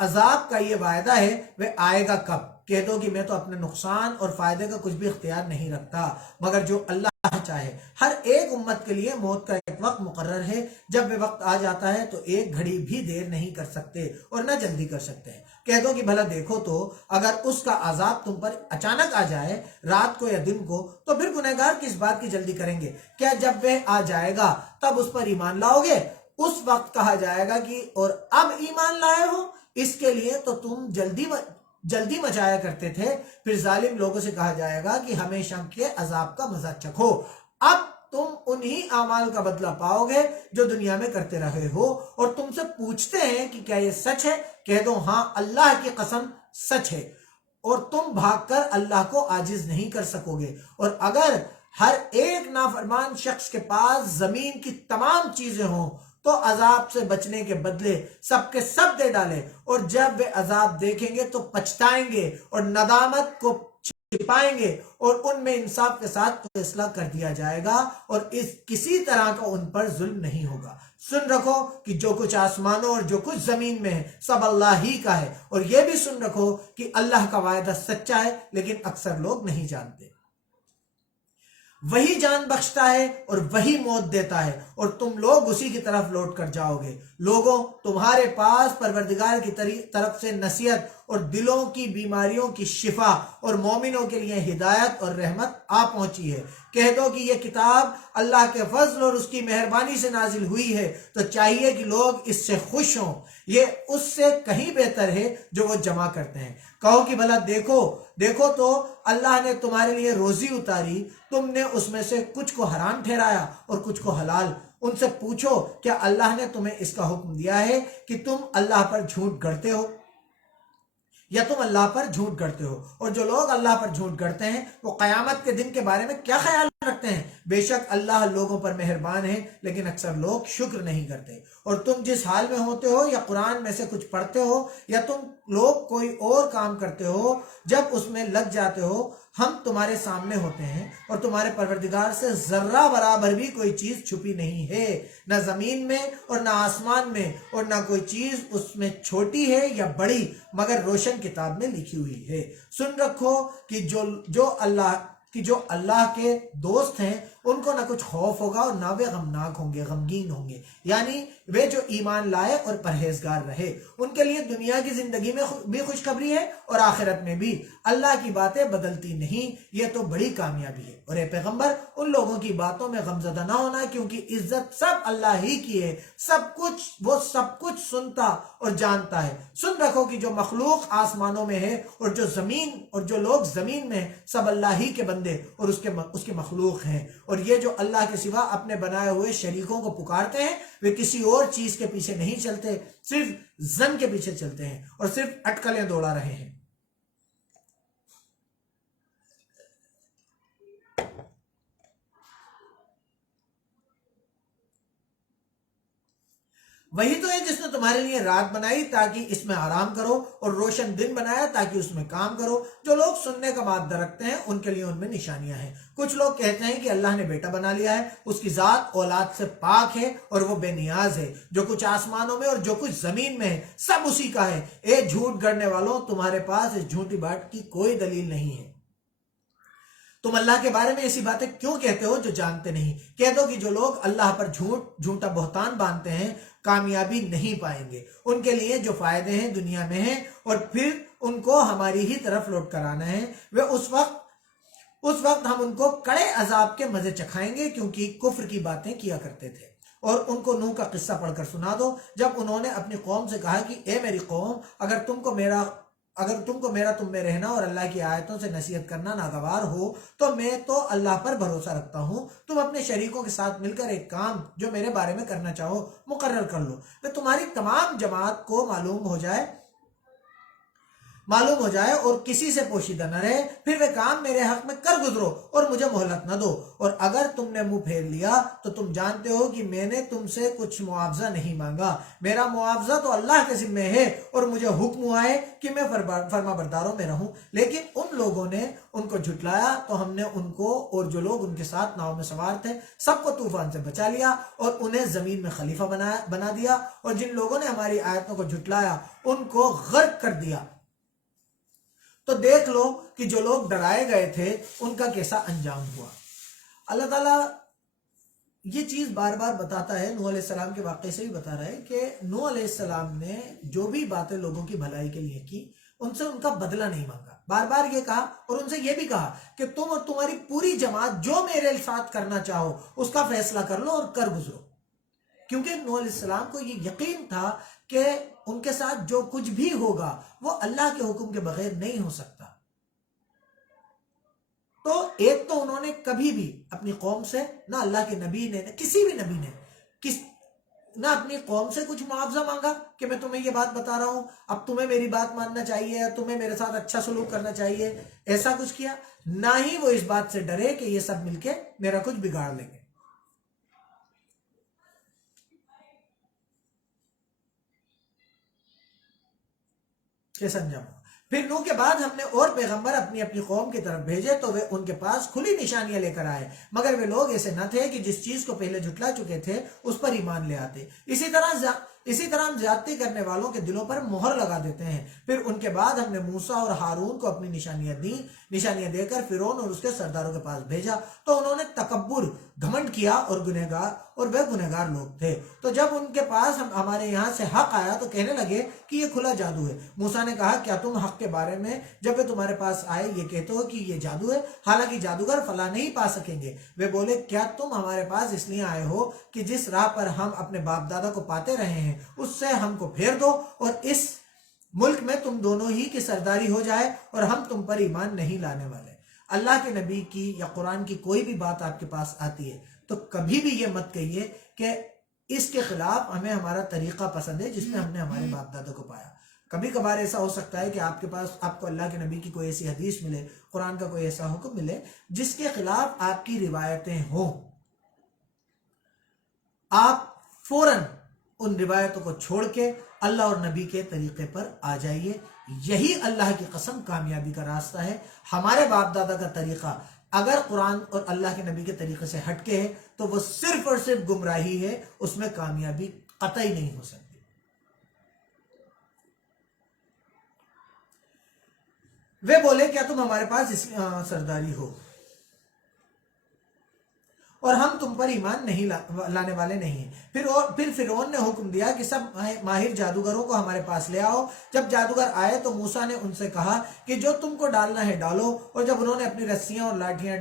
عذاب کا یہ وعدہ ہے وہ آئے گا کب؟ کہہ دو کہ میں تو اپنے نقصان اور فائدے کا کچھ بھی اختیار نہیں رکھتا، مگر جو اللہ چاہے۔ ہر ایک امت کے لیے موت کا ایک وقت مقرر ہے، جب وہ وقت آ جاتا ہے تو ایک گھڑی بھی دیر نہیں کر سکتے اور نہ جلدی کر سکتے ہیں۔ کہہ دو کہ بھلا دیکھو تو اگر اس کا عذاب تم پر اچانک آ جائے، رات کو یا دن کو، تو پھر گنہگار کس بات کی جلدی کریں گے؟ کیا جب وہ آ جائے گا تب اس پر ایمان لاؤ گے؟ اس وقت کہا جائے گا کہ اور اب ایمان لائے ہو، اس کے لیے تو تم جلدی مچایا کرتے تھے۔ پھر ظالم لوگوں سے کہا جائے گا کہ ہمیشہ کے عذاب کا مزہ چکھو، اب تم انہی اعمال کا بدلہ پاؤ گے جو دنیا میں کرتے رہے ہو۔ اور تم سے پوچھتے ہیں کہ کیا یہ سچ ہے؟ کہہ دو ہاں اللہ کی قسم سچ ہے، اور تم بھاگ کر اللہ کو عاجز نہیں کر سکو گے۔ اور اگر ہر ایک نافرمان شخص کے پاس زمین کی تمام چیزیں ہوں تو عذاب سے بچنے کے بدلے سب کے سب دے ڈالے، اور جب وہ عذاب دیکھیں گے تو پچھتائیں گے اور ندامت کو چھپائیں گے، اور ان میں انصاف کے ساتھ فیصلہ کر دیا جائے گا، اور کسی طرح کا ان پر ظلم نہیں ہوگا۔ سن رکھو کہ جو کچھ آسمانوں اور جو کچھ زمین میں ہے سب اللہ ہی کا ہے، اور یہ بھی سن رکھو کہ اللہ کا وعدہ سچا ہے، لیکن اکثر لوگ نہیں جانتے۔ وہی جان بخشتا ہے اور وہی موت دیتا ہے، اور تم لوگ اسی کی طرف لوٹ کر جاؤ گے۔ لوگوں، تمہارے پاس پروردگار کی طرف سے نصیحت اور دلوں کی بیماریوں کی شفا اور مومنوں کے لیے ہدایت اور رحمت آ پہنچی ہے۔ کہہ دو کہ یہ کتاب اللہ کے فضل اور اس کی مہربانی سے نازل ہوئی ہے، تو چاہیے کہ لوگ اس سے خوش ہوں، یہ اس سے کہیں بہتر ہے جو وہ جمع کرتے ہیں۔ کہو کہ بھلا دیکھو تو اللہ نے تمہارے لیے روزی اتاری، تم نے اس میں سے کچھ کو حرام ٹھہرایا اور کچھ کو حلال۔ ان سے پوچھو کیا اللہ نے تمہیں اس کا حکم دیا ہے کہ تم اللہ پر جھوٹ گڑھتے ہو، یا تم اللہ پر جھوٹ گڑھتے ہو؟ اور جو لوگ اللہ پر جھوٹ گڑھتے ہیں وہ قیامت کے دن کے بارے میں کیا خیال رکھتے ہیں؟ بے شک اللہ لوگوں پر مہربان ہے، لیکن اکثر لوگ شکر نہیں کرتے۔ اور تم جس حال میں ہوتے ہو، یا قرآن میں سے کچھ پڑھتے ہو یا تم لوگ کوئی اور کام کرتے ہو، جب اس میں لگ جاتے ہو ہم تمہارے سامنے ہوتے ہیں، اور تمہارے پروردگار سے ذرہ برابر بھی کوئی چیز چھپی نہیں ہے، نہ زمین میں اور نہ آسمان میں، اور نہ کوئی چیز اس میں چھوٹی ہے یا بڑی مگر روشن کتاب میں لکھی ہوئی ہے۔ سن رکھو کہ جو اللہ کے دوست ہیں ان کو نہ کچھ خوف ہوگا اور نہ وہ غمناک ہوں گے، غمگین ہوں گے، یعنی وہ جو ایمان لائے اور پرہیزگار رہے، ان کے لیے دنیا کی زندگی میں بھی خوشخبری ہے اور آخرت میں بھی۔ اللہ کی باتیں بدلتی نہیں، یہ تو بڑی کامیابی ہے۔ اور اے پیغمبر، ان لوگوں کی باتوں میں غمزدہ نہ ہونا، کیونکہ عزت سب اللہ ہی کی ہے، وہ سب کچھ سنتا اور جانتا ہے۔ سن رکھو کہ جو مخلوق آسمانوں میں ہے اور جو لوگ زمین میں ہیں، سب اللہ ہی کے بندے اور اس کے مخلوق ہیں۔ اور یہ جو اللہ کے سوا اپنے بنائے ہوئے شریکوں کو پکارتے ہیں، وہ کسی اور چیز کے پیچھے نہیں چلتے، صرف ظن کے پیچھے چلتے ہیں اور صرف اٹکلیں دوڑا رہے ہیں۔ وہی تو ہے جس نے تمہارے لیے رات بنائی تاکہ اس میں آرام کرو، اور روشن دن بنایا تاکہ اس میں کام کرو۔ جو لوگ سننے کا مادہ رکھتے ہیں ان کے لیے ان میں نشانیاں ہیں۔ کچھ لوگ کہتے ہیں کہ اللہ نے بیٹا بنا لیا ہے، اس کی ذات اولاد سے پاک ہے اور وہ بے نیاز ہے۔ جو کچھ آسمانوں میں اور جو کچھ زمین میں ہے سب اسی کا ہے۔ اے جھوٹ گڑھنے والوں، تمہارے پاس اس جھوٹی بات کی کوئی دلیل نہیں ہے۔ تم اللہ کے بارے میں ایسی باتیں کیوں کہتے ہو جو جانتے نہیں؟ کہہ دو کہ جو لوگ اللہ پر جھوٹا بہتان باندھتے ہیں کامیابی نہیں پائیں گے۔ ان کے لیے جو فائدے ہیں دنیا میں ہیں، اور پھر ان کو ہماری ہی طرف لوٹ کر آنا ہے۔ وہ اس وقت ہم ان کو کڑے عذاب کے مزے چکھائیں گے، کیونکہ کفر کی باتیں کیا کرتے تھے۔ اور ان کو نوح کا قصہ پڑھ کر سنا دو، جب انہوں نے اپنی قوم سے کہا کہ اے میری قوم، اگر تم کو میرا تم میں رہنا اور اللہ کی آیتوں سے نصیحت کرنا ناگوار ہو تو میں تو اللہ پر بھروسہ رکھتا ہوں، تم اپنے شریکوں کے ساتھ مل کر ایک کام جو میرے بارے میں کرنا چاہو مقرر کر لو، تو تمہاری تمام جماعت کو معلوم معلوم ہو جائے اور کسی سے پوشیدہ نہ رہے، پھر وہ کام میرے حق میں کر گزرو اور مجھے مہلت نہ دو، اور اگر تم نے منہ پھیر لیا تو تم جانتے ہو کہ میں نے تم سے کچھ معاوضہ نہیں مانگا، میرا معاوضہ تو اللہ کے ذمہ ہے، اور مجھے حکم ہوا ہے کہ میں فرما برداروں میں رہوں۔ لیکن ان لوگوں نے ان کو جھٹلایا تو ہم نے ان کو اور جو لوگ ان کے ساتھ ناؤ میں سوار تھے سب کو طوفان سے بچا لیا اور انہیں زمین میں خلیفہ بنا دیا، اور جن لوگوں نے ہماری آیتوں کو جھٹلایا ان کو غرق کر دیا۔ تو دیکھ لو کہ جو لوگ ڈرائے گئے تھے ان کا کیسا انجام ہوا۔ اللہ تعالیٰ یہ چیز بار بار بتاتا ہے، نوح علیہ السلام کے واقعے سے بھی بتا رہا ہے کہ نوح علیہ السلام نے جو بھی باتیں لوگوں کی بھلائی کے لیے کی ان سے ان کا بدلہ نہیں مانگا، بار بار یہ کہا اور ان سے یہ بھی کہا کہ تم اور تمہاری پوری جماعت جو میرے ساتھ کرنا چاہو اس کا فیصلہ کر لو اور کر گزرو، کیونکہ نوح علیہ السلام کو یہ یقین تھا کہ ان کے ساتھ جو کچھ بھی ہوگا وہ اللہ کے حکم کے بغیر نہیں ہو سکتا۔ تو ایک تو انہوں نے کبھی بھی اپنی قوم سے، نہ اللہ کے نبی نے، نہ کسی بھی نبی نے نہ اپنی قوم سے کچھ معاوضہ مانگا کہ میں تمہیں یہ بات بتا رہا ہوں، اب تمہیں میری بات ماننا چاہیے، تمہیں میرے ساتھ اچھا سلوک کرنا چاہیے، ایسا کچھ کیا، نہ ہی وہ اس بات سے ڈرے کہ یہ سب مل کے میرا کچھ بگاڑ لیں گے۔ کیسا انجام ہوا؟ پھر نوح کے بعد ہم نے اور پیغمبر اپنی اپنی قوم کی طرف بھیجے تو وہ ان کے پاس کھلی نشانیاں لے کر آئے، مگر وہ لوگ ایسے نہ تھے کہ جس چیز کو پہلے جھٹلا چکے تھے اس پر ایمان لے آتے۔ اسی طرح ہم زیادتی کرنے والوں کے دلوں پر مہر لگا دیتے ہیں۔ پھر ان کے بعد ہم نے موسیٰ اور ہارون کو اپنی نشانیاں دے کر فرعون اور اس کے سرداروں کے پاس بھیجا، تو انہوں نے تکبر، گھمنڈ کیا اور وہ گنہگار لوگ تھے۔ تو جب ان کے پاس ہمارے یہاں سے حق آیا تو کہنے لگے کہ یہ کھلا جادو ہے۔ موسیٰ نے کہا کیا تم حق کے بارے میں جب وہ تمہارے پاس آئے یہ کہتے ہو کہ یہ جادو ہے، حالانکہ جادوگر فلاں نہیں پا سکیں گے؟ وہ بولے کیا تم ہمارے پاس اس لیے آئے ہو کہ جس راہ پر ہم اپنے باپ دادا کو پاتے رہے ہیں اس سے ہم کو پھیر دو اور اس ملک میں تم دونوں ہی کی سرداری ہو جائے، اور ہم تم پر ایمان نہیں لانے والے۔ اللہ کے نبی کی یا قرآن کی کوئی بھی بات آپ کے پاس آتی ہے تو کبھی بھی یہ مت کہیے کہ اس کے خلاف ہمیں ہمارا طریقہ پسند ہے جس میں ہم نے ہمارے باپ دادا کو پایا۔ کبھی کبھار ایسا ہو سکتا ہے کہ آپ کے پاس آپ کو اللہ کے نبی کی کوئی ایسی حدیث ملے، قرآن کا کوئی ایسا حکم ملے جس کے خلاف آپ کی روایتیں ہوں، آپ فوراً ان روایتوں کو چھوڑ کے اللہ اور نبی کے طریقے پر آ جائیے۔ یہی اللہ کی قسم کامیابی کا راستہ ہے۔ ہمارے باپ دادا کا طریقہ اگر قرآن اور اللہ کے نبی کے طریقے سے ہٹ کے ہے تو وہ صرف اور صرف گمراہی ہے، اس میں کامیابی قطعی نہیں ہو سکتی۔ وہ بولے کیا تم ہمارے پاس اس سرداری ہو اور ہم تم پر ایمان نہیں لانے والے نہیں ہیں۔ پھر فرعون نے حکم دیا کہ سب ماہر جادوگروں کو ہمارے پاس لے آؤ۔ جب جادوگر آئے تو موسیٰ نے ان سے کہا کہ جو تم کو ڈالنا ہے ڈالو، اور جب انہوں نے اپنی رسیاں اور لاٹھیاں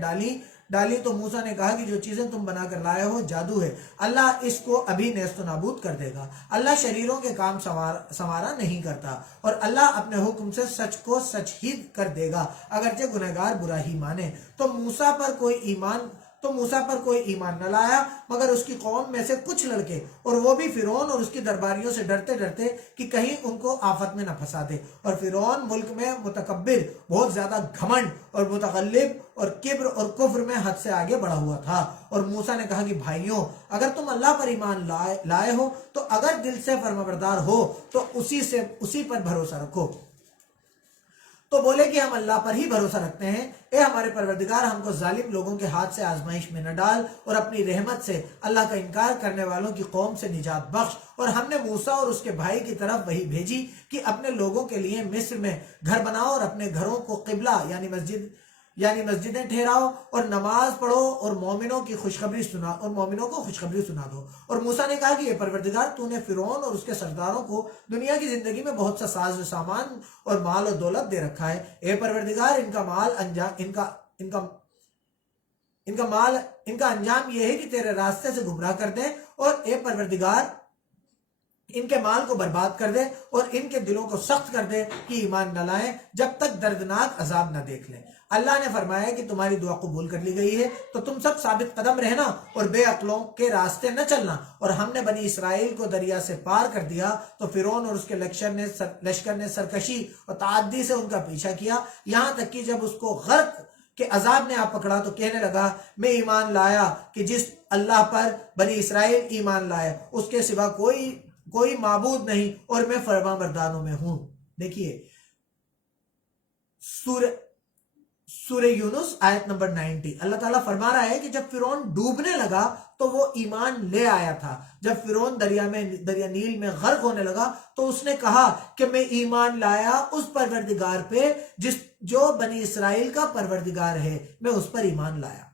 ڈالی تو موسیٰ نے کہا کہ جو چیزیں تم بنا کر لائے ہو جادو ہے، اللہ اس کو ابھی نیست و نابود کر دے گا۔ اللہ شریروں کے کام سنوارا نہیں کرتا، اور اللہ اپنے حکم سے سچ کو سچ ہی کر دے گا اگرچہ گنہگار برا ہی مانے۔ تو موسیٰ پر کوئی ایمان نہ لایا مگر اس کی قوم میں سے کچھ لڑکے، اور وہ بھی فرعون اور اس کی درباریوں سے ڈرتے ڈرتے کہ کہیں ان کو آفت میں نہ پھنسا دے۔ اور فرعون ملک میں متکبر، بہت زیادہ گھمنڈ اور متغلب اور کبر اور کفر میں حد سے آگے بڑھا ہوا تھا۔ اور موسیٰ نے کہا کہ بھائیوں، اگر تم اللہ پر ایمان لائے ہو تو اگر دل سے فرمانبردار ہو تو اسی پر بھروسہ رکھو۔ تو بولے کہ ہم اللہ پر ہی بھروسہ رکھتے ہیں۔ اے ہمارے پروردگار، ہم کو ظالم لوگوں کے ہاتھ سے آزمائش میں نہ ڈال، اور اپنی رحمت سے اللہ کا انکار کرنے والوں کی قوم سے نجات بخش۔ اور ہم نے موسیٰ اور اس کے بھائی کی طرف وحی بھیجی کہ اپنے لوگوں کے لیے مصر میں گھر بناؤ اور اپنے گھروں کو قبلہ یعنی مسجدیں ٹھہراؤ اور نماز پڑھو اور مومنوں کو خوشخبری سنا دو۔ اور موسیٰ نے کہا کہ اے پروردگار، تو نے فرعون اور اس کے سرداروں کو دنیا کی زندگی میں بہت سا ساز و سامان اور مال و دولت دے رکھا ہے۔ اے پروردگار، ان کا انجام یہ ہے کہ تیرے راستے سے گمراہ کر دیں، اور اے پروردگار ان کے مال کو برباد کر دے اور ان کے دلوں کو سخت کر دے کہ ایمان نہ لائیں جب تک دردناک عذاب نہ دیکھ لیں۔ اللہ نے فرمایا کہ تمہاری دعا قبول کر لی گئی ہے، تو تم سب ثابت قدم رہنا اور بے عقلوں کے راستے نہ چلنا۔ اور ہم نے بنی اسرائیل کو دریا سے پار کر دیا تو فرعون اور اس کے لشکر نے سرکشی اور تعدی سے ان کا پیچھا کیا، یہاں تک کہ جب اس کو غرق کہ عذاب نے آپ پکڑا تو کہنے لگا میں ایمان لایا کہ جس اللہ پر بنی اسرائیل ایمان لائے اس کے سوا کوئی معبود نہیں اور میں فرما برداروں میں ہوں۔ دیکھیے سورہ یونس آیت نمبر 90، اللہ تعالیٰ فرما رہا ہے کہ جب فرعون ڈوبنے لگا تو وہ ایمان لے آیا تھا۔ جب فرعون دریا نیل میں غرق ہونے لگا تو اس نے کہا کہ میں ایمان لایا اس پروردگار پہ جو بنی اسرائیل کا پروردگار ہے، میں اس پر ایمان لایا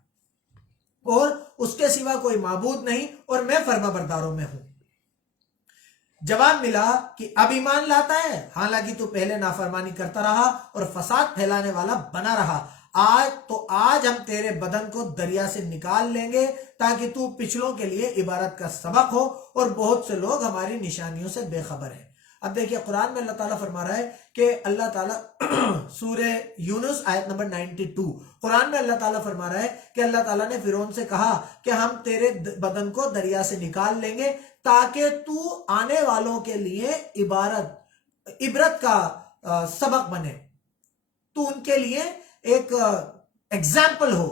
اور اس کے سوا کوئی معبود نہیں اور میں فرما برداروں میں ہوں۔ جواب ملا کہ اب ایمان لاتا ہے، حالانکہ تو پہلے نافرمانی کرتا رہا اور فساد پھیلانے والا بنا رہا۔ آج ہم تیرے بدن کو دریا سے نکال لیں گے تاکہ تو پچھلوں کے لیے عبارت کا سبق ہو، اور بہت سے لوگ ہماری نشانیوں سے بے خبر ہیں۔ اب دیکھیے قرآن میں اللہ تعالیٰ فرما رہا ہے کہ اللہ تعالیٰ سورہ یونس آیت نمبر 92، قرآن میں اللہ تعالیٰ فرما رہا ہے کہ اللہ تعالیٰ نے فرعون سے کہا کہ ہم تیرے بدن کو دریا سے نکال لیں گے تاکہ تو آنے والوں کے لیے عبرت کا سبق بنے، تو ان کے لیے ایک ایگزامپل ہو۔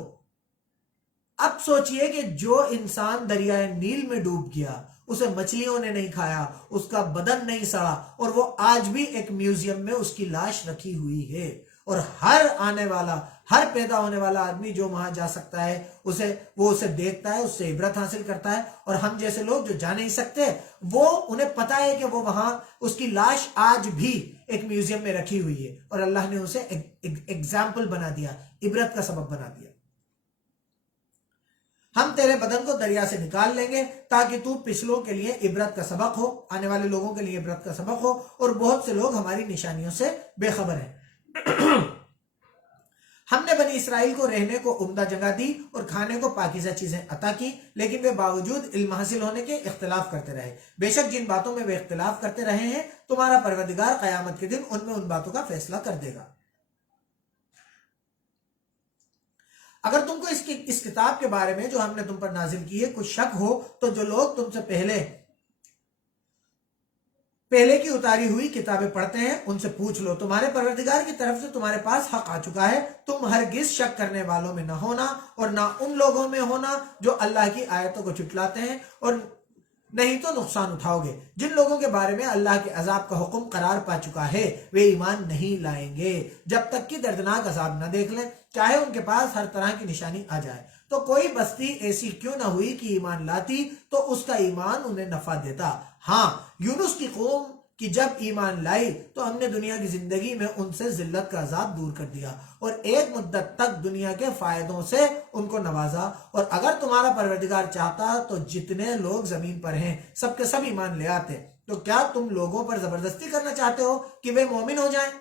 اب سوچئے کہ جو انسان دریائے نیل میں ڈوب گیا، اسے مچھلیوں نے نہیں کھایا، اس کا بدن نہیں سڑا، اور وہ آج بھی ایک میوزیم میں اس کی لاش رکھی ہوئی ہے، اور ہر پیدا ہونے والا آدمی جو وہاں جا سکتا ہے وہ اسے دیکھتا ہے، اس سے عبرت حاصل کرتا ہے۔ اور ہم جیسے لوگ جو جا نہیں سکتے، انہیں پتا ہے کہ وہ وہاں اس کی لاش آج بھی ایک میوزیم میں رکھی ہوئی ہے، اور اللہ نے اسے ایگزامپل بنا دیا، عبرت کا سبب بنا دیا۔ ہم تیرے بدن کو دریا سے نکال لیں گے تاکہ تو پچھلوں کے لیے عبرت کا سبق ہو، آنے والے لوگوں کے لیے عبرت کا سبق ہو، اور بہت سے لوگ ہماری نشانیوں سے بے خبر ہیں۔ ہم نے بنی اسرائیل کو رہنے کو عمدہ جگہ دی اور کھانے کو پاکیزہ چیزیں عطا کی، لیکن وہ باوجود علم حاصل ہونے کے اختلاف کرتے رہے۔ بے شک جن باتوں میں وہ اختلاف کرتے رہے ہیں، تمہارا پروردگار قیامت کے دن ان میں ان باتوں کا فیصلہ کر دے گا۔ اگر تم کو اس کتاب کے بارے میں جو ہم نے تم پر نازل کی ہے کچھ شک ہو، تو جو لوگ تم سے پہلے کی اتاری ہوئی کتابیں پڑھتے ہیں ان سے پوچھ لو، تمہارے پروردگار کی طرف سے تمہارے پاس حق آ چکا ہے، تم ہرگز شک کرنے والوں میں نہ ہونا اور نہ ان لوگوں میں ہونا جو اللہ کی آیتوں کو جھٹلاتے ہیں، اور نہیں تو نقصان اٹھاؤ گے۔ جن لوگوں کے بارے میں اللہ کے عذاب کا حکم قرار پا چکا ہے وہ ایمان نہیں لائیں گے جب تک کہ دردناک عذاب نہ دیکھ لیں، چاہے ان کے پاس ہر طرح کی نشانی آ جائے۔ تو کوئی بستی ایسی کیوں نہ ہوئی کہ ایمان لاتی تو اس کا ایمان انہیں نفع دیتا۔ ہاں، یونس کی قوم کی جب ایمان لائی تو ہم نے دنیا کی زندگی میں ان سے ذلت کا عذاب دور کر دیا اور ایک مدت تک دنیا کے فائدوں سے ان کو نوازا۔ اور اگر تمہارا پروردگار چاہتا تو جتنے لوگ زمین پر ہیں سب کے سب ایمان لے آتے۔ تو کیا تم لوگوں پر زبردستی کرنا چاہتے ہو کہ وہ مومن ہو جائیں؟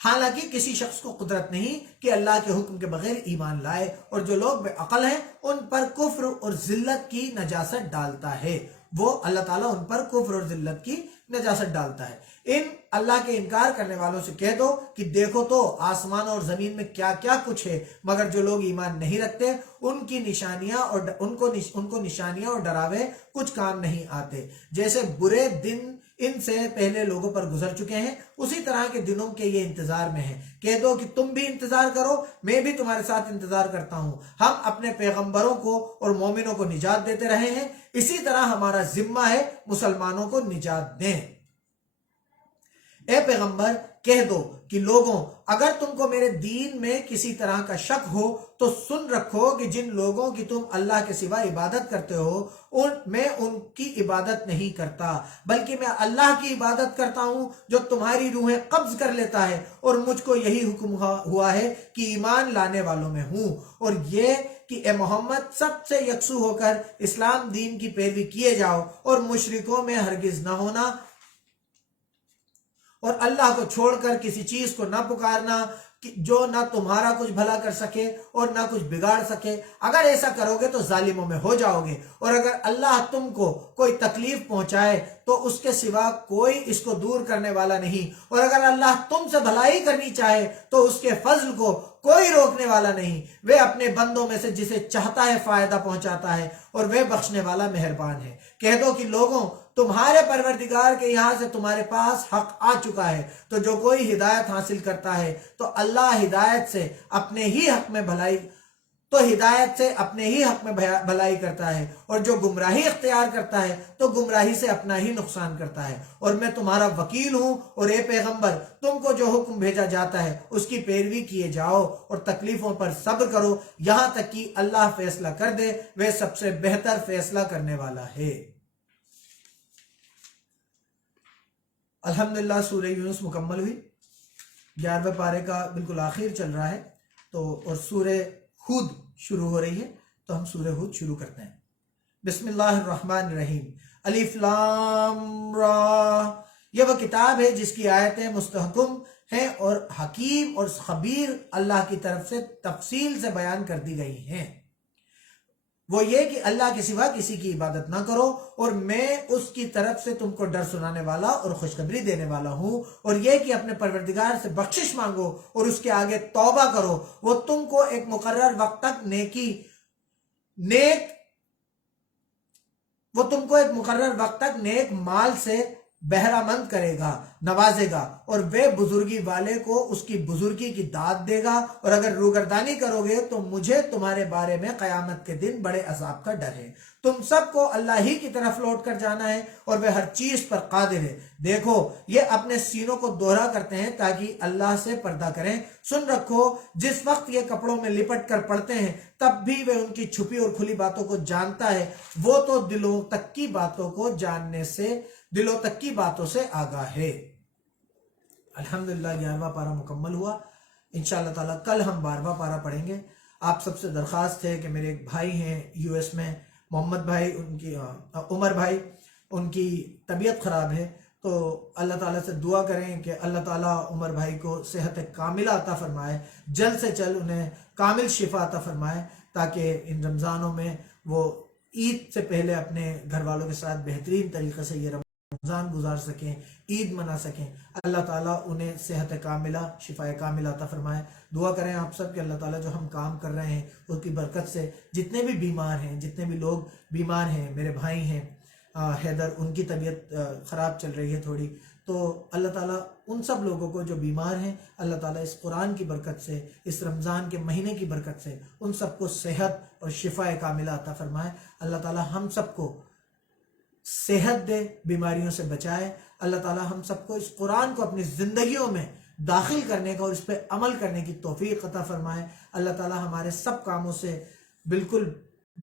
حالانکہ کسی شخص کو قدرت نہیں کہ اللہ کے حکم کے بغیر ایمان لائے، اور جو لوگ بے عقل ہیں ان پر کفر اور ذلت کی نجاست ڈالتا ہے۔ وہ اللہ تعالیٰ ان پر کفر اور ذلت کی نجاست ڈالتا ہے۔ ان اللہ کے انکار کرنے والوں سے کہہ دو کہ دیکھو تو آسمان اور زمین میں کیا کیا کچھ ہے، مگر جو لوگ ایمان نہیں رکھتے ان کو نشانیاں اور ڈراوے کچھ کام نہیں آتے۔ جیسے برے دن ان سے پہلے لوگوں پر گزر چکے ہیں، اسی طرح کے دنوں کے یہ انتظار میں ہیں۔ کہہ دو کہ تم بھی انتظار کرو، میں بھی تمہارے ساتھ انتظار کرتا ہوں۔ ہم اپنے پیغمبروں کو اور مومنوں کو نجات دیتے رہے ہیں، اسی طرح ہمارا ذمہ ہے مسلمانوں کو نجات دیں۔ اے پیغمبر کہہ دو کہ لوگوں، اگر تم کو میرے دین میں کسی طرح کا شک ہو تو سن رکھو کہ جن لوگوں کی تم اللہ کے سوا عبادت کرتے ہو میں ان کی عبادت نہیں کرتا، بلکہ میں اللہ کی عبادت کرتا ہوں جو تمہاری روحیں قبض کر لیتا ہے، اور مجھ کو یہی حکم ہوا ہے کہ ایمان لانے والوں میں ہوں، اور یہ کہ اے محمد سب سے یکسو ہو کر اسلام دین کی پیروی کیے جاؤ اور مشرکوں میں ہرگز نہ ہونا، اور اللہ کو چھوڑ کر کسی چیز کو نہ پکارنا جو نہ تمہارا کچھ بھلا کر سکے اور نہ کچھ بگاڑ سکے. اگر ایسا کرو گے تو ظالموں میں ہو جاؤ گے. اور اگر اللہ تم کو کوئی تکلیف پہنچائے تو اس کے سوا کوئی اس کو دور کرنے والا نہیں. اور اگر اللہ تم سے بھلائی کرنی چاہے تو اس کے فضل کو کوئی روکنے والا نہیں. وہ اپنے بندوں میں سے جسے چاہتا ہے فائدہ پہنچاتا ہے اور وہ بخشنے والا مہربان ہے. کہہ دو کہ لوگوں تمہارے پروردگار کے یہاں سے تمہارے پاس حق آ چکا ہے. تو جو کوئی ہدایت حاصل کرتا ہے تو اللہ ہدایت سے اپنے ہی حق میں بھلائی کرتا ہے. اور جو گمراہی اختیار کرتا ہے تو گمراہی سے اپنا ہی نقصان کرتا ہے. اور میں تمہارا وکیل ہوں. اور اے پیغمبر تم کو جو حکم بھیجا جاتا ہے اس کی پیروی کیے جاؤ اور تکلیفوں پر صبر کرو یہاں تک کہ اللہ فیصلہ کر دے. وہ سب سے بہتر فیصلہ کرنے والا ہے. الحمدللہ سورہ یونس مکمل ہوئی. 11ویں پارے کا بالکل آخر چل رہا ہے تو اور سورہ ہود شروع ہو رہی ہے. تو ہم سورہ ہود شروع کرتے ہیں. بسم اللہ الرحمن الرحیم. الف لام را. یہ وہ کتاب ہے جس کی آیتیں مستحکم ہیں اور حکیم اور خبیر اللہ کی طرف سے تفصیل سے بیان کر دی گئی ہیں. وہ یہ کہ اللہ کے سوا کسی کی عبادت نہ کرو اور میں اس کی طرف سے تم کو ڈر سنانے والا اور خوشخبری دینے والا ہوں. اور یہ کہ اپنے پروردگار سے بخشش مانگو اور اس کے آگے توبہ کرو. وہ تم کو ایک مقرر وقت تک نیک مال سے بہرہ مند کرے گا نوازے گا اور وہ بزرگی والے کو اس کی بزرگی کی داد دے گا. اور اگر روگردانی کرو گے تو مجھے تمہارے بارے میں قیامت کے دن بڑے عذاب کا ڈر ہے. تم سب کو اللہ ہی کی طرف لوٹ کر جانا ہے اور وہ ہر چیز پر قادر ہے. دیکھو یہ اپنے سینوں کو دوہرا کرتے ہیں تاکہ اللہ سے پردہ کریں. سن رکھو جس وقت یہ کپڑوں میں لپٹ کر پڑتے ہیں تب بھی وہ ان کی چھپی اور کھلی باتوں کو جانتا ہے. وہ تو دلوں تک کی باتوں سے آگاہ ہے. الحمدللہ 11واں پارہ مکمل ہوا. انشاءاللہ تعالیٰ کل ہم 12واں پارہ پڑھیں گے. آپ سب سے درخواست ہے کہ میرے ایک بھائی ہیں یو ایس میں محمد بھائی عمر بھائی ان کی طبیعت خراب ہے تو اللہ تعالیٰ سے دعا کریں کہ اللہ تعالیٰ عمر بھائی کو صحت کاملہ عطا فرمائے. جلد سے جلد انہیں کامل شفا عطا فرمائے تاکہ ان رمضانوں میں وہ عید سے پہلے اپنے گھر والوں کے ساتھ بہترین طریقے سے یہ رمضان گزار سکیں عید منا سکیں. اللہ تعالیٰ انہیں صحت کاملہ شفا کاملہ عطا فرمائے. دعا کریں آپ سب کہ اللہ تعالیٰ جو ہم کام کر رہے ہیں اس کی برکت سے جتنے بھی بیمار ہیں جتنے بھی لوگ بیمار ہیں میرے بھائی ہیں حیدر ان کی طبیعت خراب چل رہی ہے تھوڑی تو اللہ تعالیٰ ان سب لوگوں کو جو بیمار ہیں اللہ تعالیٰ اس قرآن کی برکت سے اس رمضان کے مہینے کی برکت سے ان سب کو صحت اور شفا کاملہ عطا فرمائے. اللہ تعالیٰ ہم سب کو صحت دے بیماریوں سے بچائے. اللہ تعالیٰ ہم سب کو اس قرآن کو اپنی زندگیوں میں داخل کرنے کا اور اس پہ عمل کرنے کی توفیق عطا فرمائے. اللہ تعالیٰ ہمارے سب کاموں سے بالکل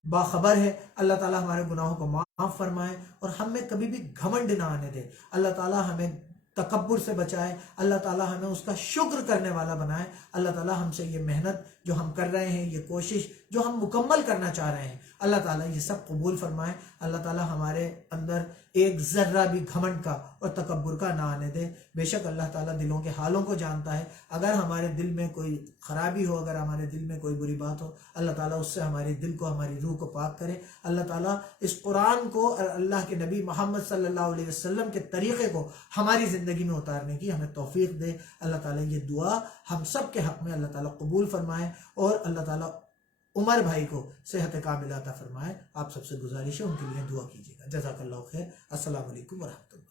باخبر ہے. اللہ تعالیٰ ہمارے گناہوں کو معاف فرمائے اور ہم میں کبھی بھی گھمنڈ نہ آنے دے. اللہ تعالیٰ ہمیں تکبر سے بچائے. اللہ تعالیٰ ہمیں اس کا شکر کرنے والا بنائے. اللہ تعالیٰ ہم سے یہ محنت جو ہم کر رہے ہیں یہ کوشش جو ہم مکمل کرنا چاہ رہے ہیں اللہ تعالیٰ یہ سب قبول فرمائے. اللہ تعالیٰ ہمارے اندر ایک ذرہ بھی گھمنڈ کا اور تکبر کا نہ آنے دے. بے شک اللہ تعالیٰ دلوں کے حالوں کو جانتا ہے. اگر ہمارے دل میں کوئی خرابی ہو اگر ہمارے دل میں کوئی بری بات ہو اللہ تعالیٰ اس سے ہمارے دل کو ہماری روح کو پاک کرے. اللہ تعالیٰ اس قرآن کو اور اللہ کے نبی محمد صلی اللہ علیہ وسلم کے طریقے کو ہماری زندگی میں اتارنے کی ہمیں توفیق دے. اللہ تعالیٰ یہ دعا ہم سب کے حق میں اللہ تعالیٰ قبول فرمائے اور اللہ تعالیٰ عمر بھائی کو صحت کاملہ عطا فرمائے. آپ سب سے گزارش ہے ان کے لیے دعا کیجیے گا. جزاک اللہ خیر. السلام علیکم ورحمۃ اللہ.